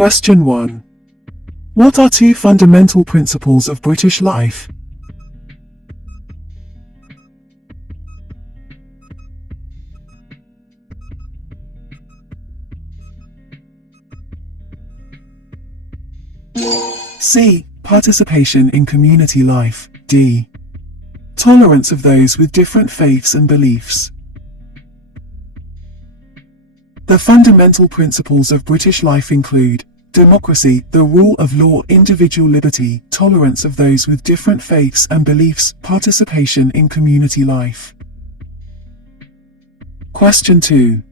Question 1. What are two fundamental principles of British life? C. Participation in community life. D. Tolerance of those with different faiths and beliefs. The fundamental principles of British life include democracy, the rule of law, individual liberty, tolerance of those with different faiths and beliefs, participation in community life. Question 2.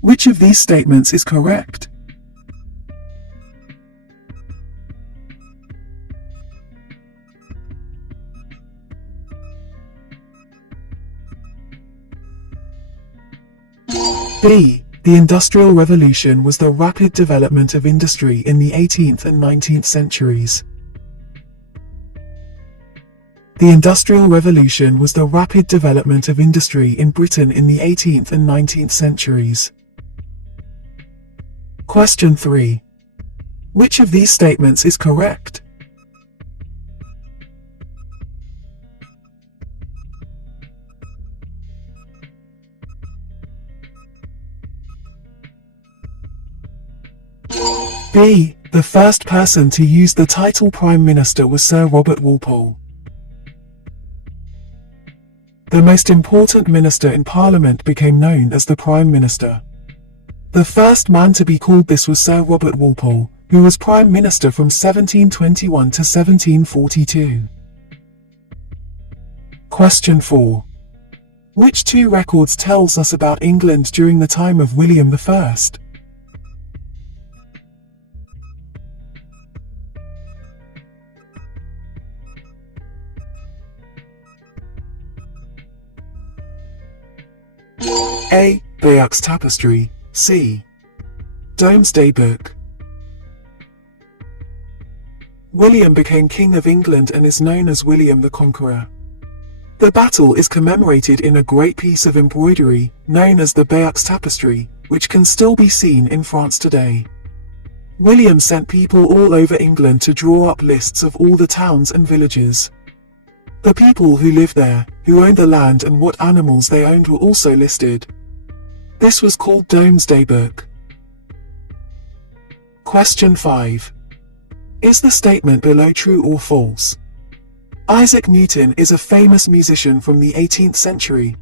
Which of these statements is correct? B. The Industrial Revolution was the rapid development of industry in the 18th and 19th centuries. The Industrial Revolution was the rapid development of industry in Britain in the 18th and 19th centuries. Question 3. Which of these statements is correct? B. The first person to use the title Prime Minister was Sir Robert Walpole. The most important minister in Parliament became known as the Prime Minister. The first man to be called this was Sir Robert Walpole, who was Prime Minister from 1721 to 1742. Question 4. Which two records tells us about England during the time of William I? A. Bayeux Tapestry. C. Domesday Book. William became King of England and is known as William the Conqueror. The battle is commemorated in a great piece of embroidery, known as the Bayeux Tapestry, which can still be seen in France today. William sent people all over England to draw up lists of all the towns and villages. The people who lived there, who owned the land and what animals they owned were also listed. This was called Domesday Book. Question 5. Is the statement below true or false? Isaac Newton is a famous musician from the 18th century.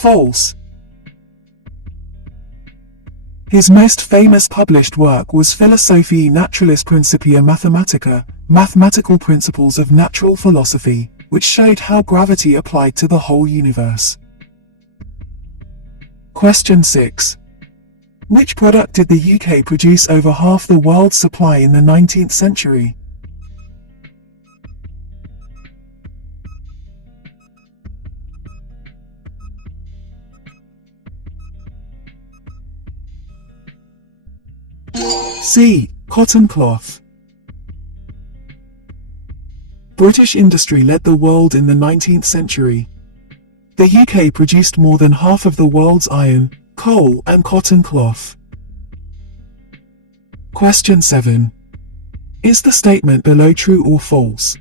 False. His most famous published work was Philosophiae Naturalis Principia Mathematica, Mathematical Principles of Natural Philosophy, which showed how gravity applied to the whole universe. Question 6. Which product did the UK produce over half the world's supply in the 19th century? C. Cotton cloth. British industry led the world in the 19th century. The UK produced more than half of the world's iron, coal and cotton cloth. Question 7. Is the statement below true or false?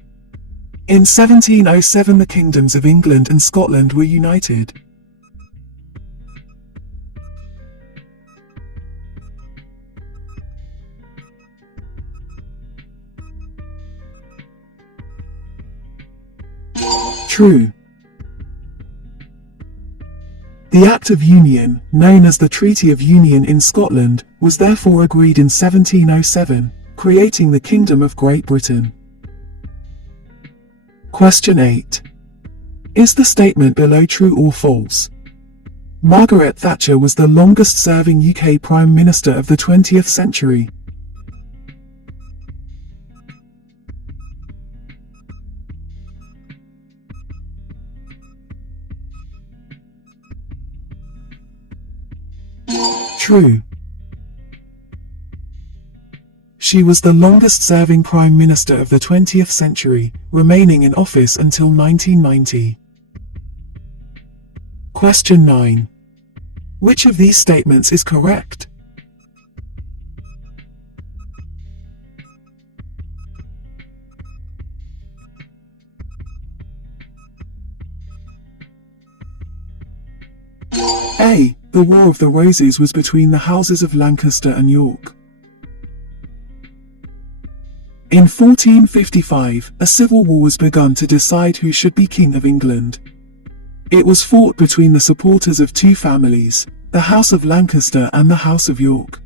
In 1707 the kingdoms of England and Scotland were united. True. The Act of Union, known as the Treaty of Union in Scotland, was therefore agreed in 1707, creating the Kingdom of Great Britain. Question 8. Is the statement below true or false? Margaret Thatcher was the longest-serving UK Prime Minister of the 20th century. True. She was the longest-serving Prime Minister of the 20th century, remaining in office until 1990. Question 9. Which of these statements is correct? A. The War of the Roses was between the houses of Lancaster and York. In 1455, a civil war was begun to decide who should be King of England. It was fought between the supporters of two families, the House of Lancaster and the House of York.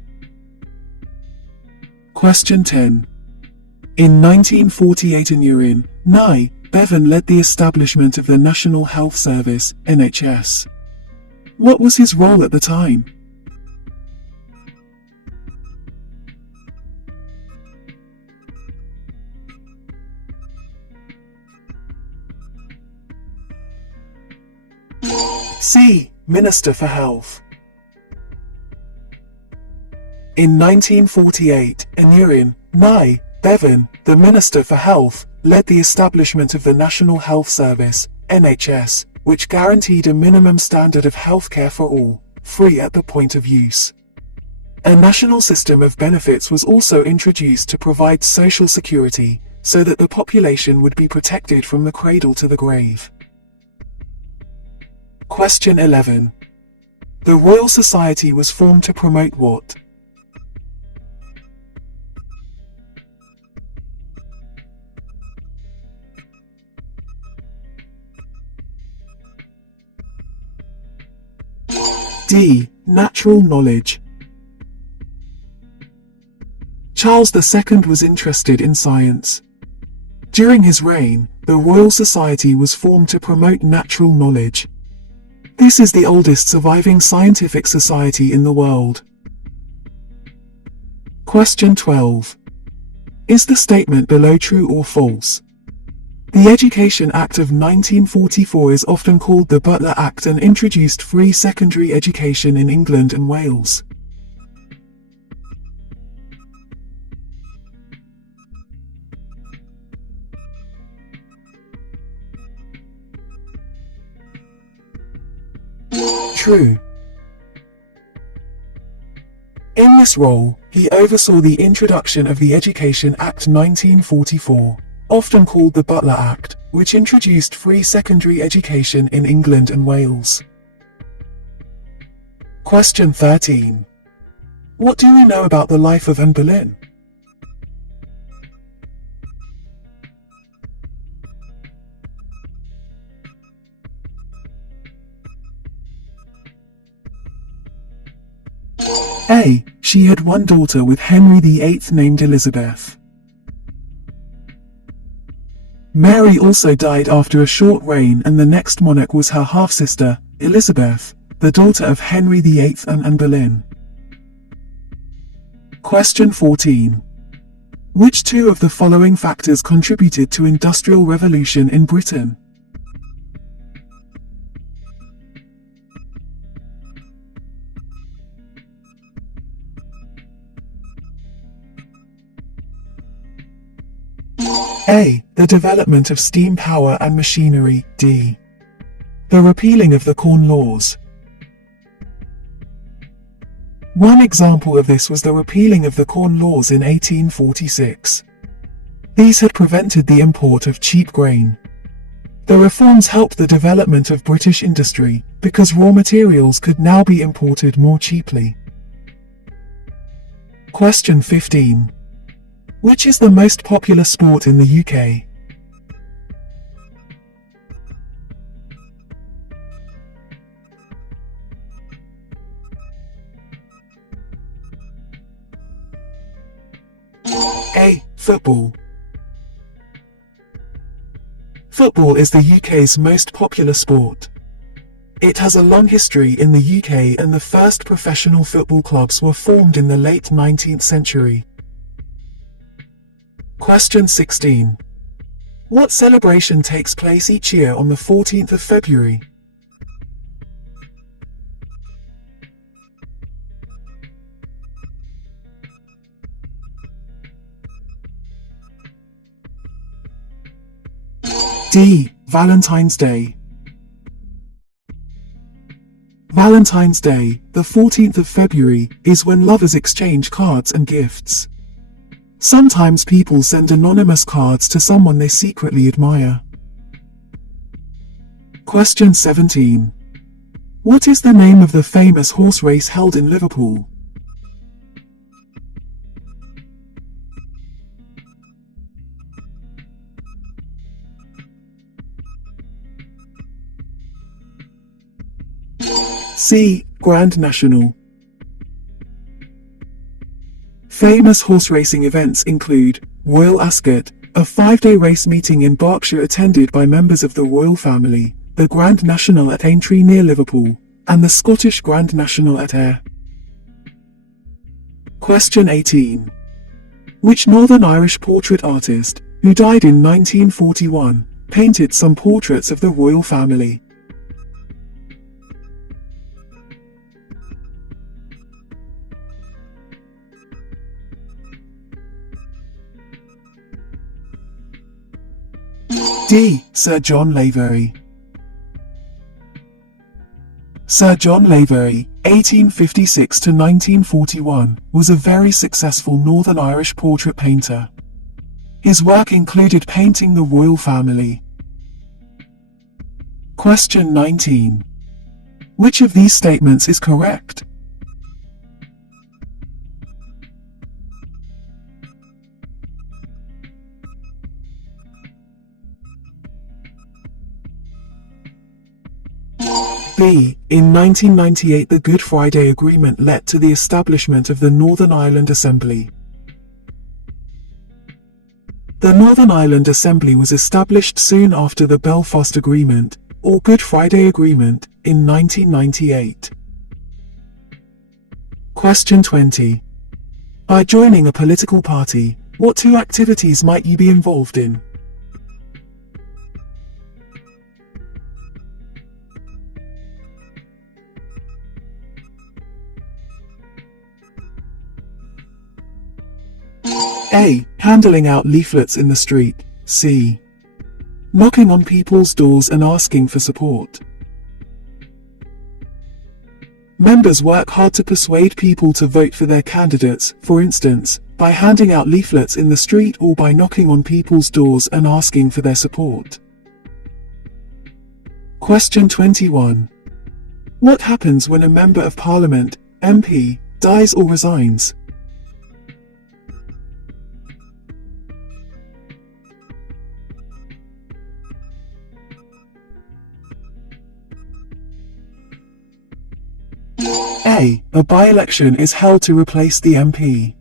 Question 10. In 1948 Aneurin, nigh Bevan led the establishment of the National Health Service, NHS. What was his role at the time? C. Minister for Health. In 1948, Aneurin, nigh Bevan, the Minister for Health, led the establishment of the National Health Service, NHS, which guaranteed a minimum standard of healthcare for all, free at the point of use. A national system of benefits was also introduced to provide social security, so that the population would be protected from the cradle to the grave. Question 11. The Royal Society was formed to promote what? D. Natural knowledge. Charles II was interested in science. During his reign, the Royal Society was formed to promote natural knowledge. This is the oldest surviving scientific society in the world. Question 12. Is the statement below true or false? The Education Act of 1944 is often called the Butler Act and introduced free secondary education in England and Wales. True. In this role, he oversaw the introduction of the Education Act 1944, often called the Butler Act, which introduced free secondary education in England and Wales. Question 13. What do we know about the life of Anne Boleyn? A. She had one daughter with Henry VIII named Elizabeth. Mary also died after a short reign, and the next monarch was her half-sister, Elizabeth, the daughter of Henry VIII and Anne Boleyn. Question 14. Which two of the following factors contributed to industrial revolution in Britain? A. The development of steam power and machinery. D. The repealing of the Corn Laws. One example of this was the repealing of the Corn Laws in 1846. These had prevented the import of cheap grain. The reforms helped the development of British industry, because raw materials could now be imported more cheaply. Question 15. Which is the most popular sport in the UK? A. Football. Football is the UK's most popular sport. It has a long history in the UK, and the first professional football clubs were formed in the late 19th century. Question 16. What celebration takes place each year on the 14th of February? D. Valentine's Day. Valentine's Day, the 14th of February, is when lovers exchange cards and gifts. Sometimes people send anonymous cards to someone they secretly admire. Question 17. What is the name of the famous horse race held in Liverpool? C. Grand National. Famous horse racing events include Royal Ascot, a 5-day race meeting in Berkshire attended by members of the royal family, the Grand National at Aintree near Liverpool, and the Scottish Grand National at Ayr. Question 18. Which Northern Irish portrait artist, who died in 1941, painted some portraits of the royal family? D. Sir John Lavery. Sir John Lavery, 1856 to 1941, was a very successful Northern Irish portrait painter. His work included painting the royal family. Question 19. Which of these statements is correct? B. In 1998 the Good Friday Agreement led to the establishment of the Northern Ireland Assembly. The Northern Ireland Assembly was established soon after the Belfast Agreement, or Good Friday Agreement, in 1998. Question 20. By joining a political party, what 2 activities might you be involved in? A. Handing out leaflets in the street. C. Knocking on people's doors and asking for support. Members work hard to persuade people to vote for their candidates, for instance, by handing out leaflets in the street or by knocking on people's doors and asking for their support. Question 21. What happens when a Member of Parliament, MP, dies or resigns? A. A by-election is held to replace the MP.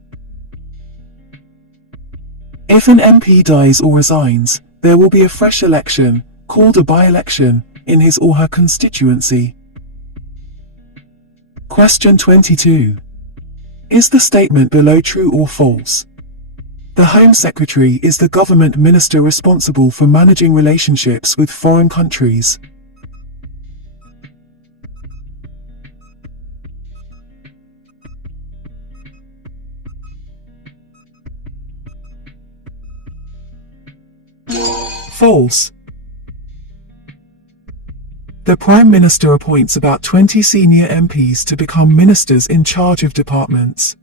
If an MP dies or resigns, there will be a fresh election, called a by-election, in his or her constituency. Question 22. Is the statement below true or false? The Home Secretary is the government minister responsible for managing relationships with foreign countries. False. The Prime Minister appoints about 20 senior MPs to become ministers in charge of departments.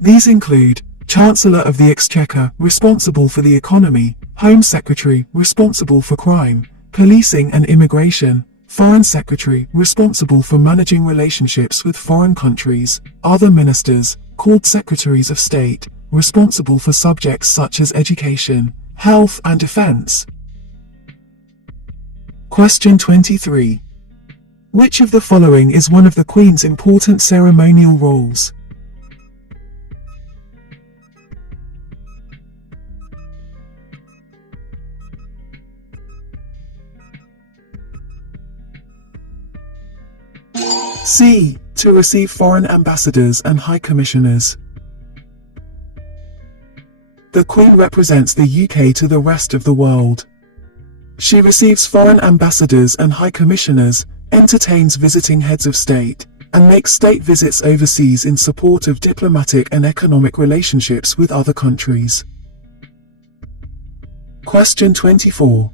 These include Chancellor of the Exchequer, responsible for the economy, Home Secretary, responsible for crime, policing and immigration, Foreign Secretary, responsible for managing relationships with foreign countries, other ministers, called Secretaries of State, responsible for subjects such as education, health and defense. Question 23. Which of the following is one of the Queen's important ceremonial roles? C. To receive foreign ambassadors and high commissioners. The Queen represents the UK to the rest of the world. She receives foreign ambassadors and high commissioners, entertains visiting heads of state, and makes state visits overseas in support of diplomatic and economic relationships with other countries. Question 24.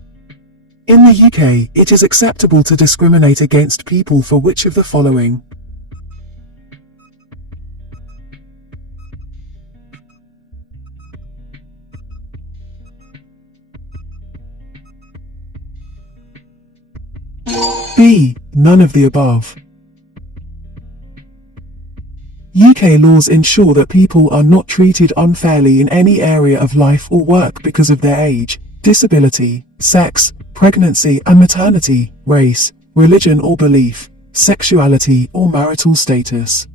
In the UK, it is acceptable to discriminate against people for which of the following? B. None of the above. UK laws ensure that people are not treated unfairly in any area of life or work because of their age, disability, sex, pregnancy and maternity, race, religion or belief, sexuality or marital status.